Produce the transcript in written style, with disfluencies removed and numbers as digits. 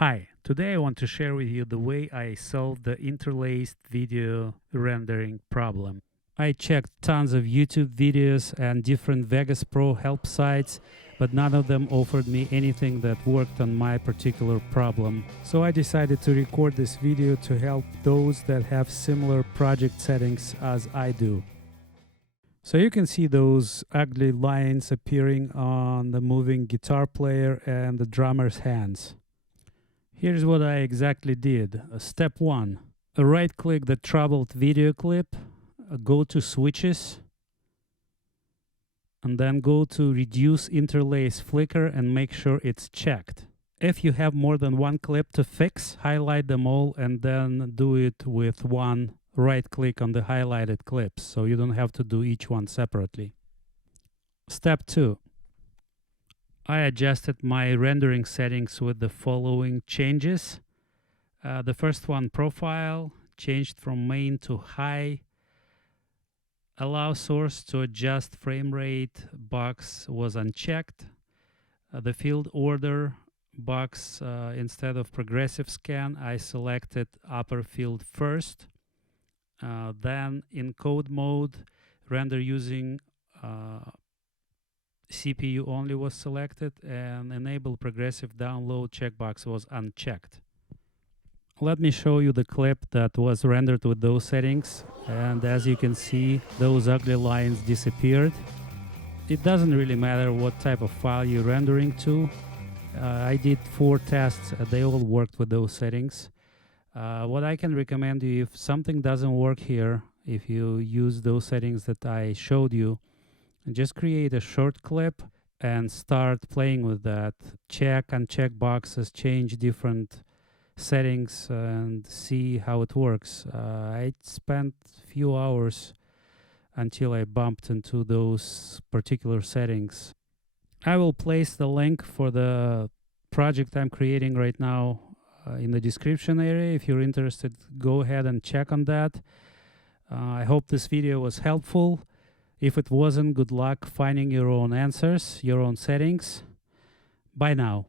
Hi, today I want to share with you the way I solved the interlaced video rendering problem. I checked tons of YouTube videos and different Vegas Pro help sites, but none of them offered me anything that worked on my particular problem. So I decided to record this video to help those that have similar project settings as I do. So you can see those ugly lines appearing on the moving guitar player and the drummer's hands. Here's what I exactly did. Step 1. Right-click the troubled video clip, go to Switches, and then go to Reduce Interlace Flicker and make sure it's checked. If you have more than one clip to fix, highlight them all and then do it with one right-click on the highlighted clips, so you don't have to do each one separately. Step 2. I adjusted my rendering settings with the following changes. The first one, profile, changed from main to high. Allow source to adjust frame rate box was unchecked. The field order box, instead of progressive scan, I selected upper field first. Then in code mode, render using CPU only was selected, and enable progressive download checkbox was unchecked. Let me show you the clip that was rendered with those settings, and as you can see, those ugly lines disappeared. It doesn't really matter what type of file you're rendering to. I did 4 tests, they all worked with those settings. What I can recommend you, if something doesn't work here, if you use those settings that I showed you, just create a short clip and start playing with that. Check and check boxes, change different settings and see how it works. I spent a few hours until I bumped into those particular settings. I will place the link for the project I'm creating right now in the description area. If you're interested, go ahead and check on that. I hope this video was helpful. If it wasn't, good luck finding your own answers, your own settings. Bye now.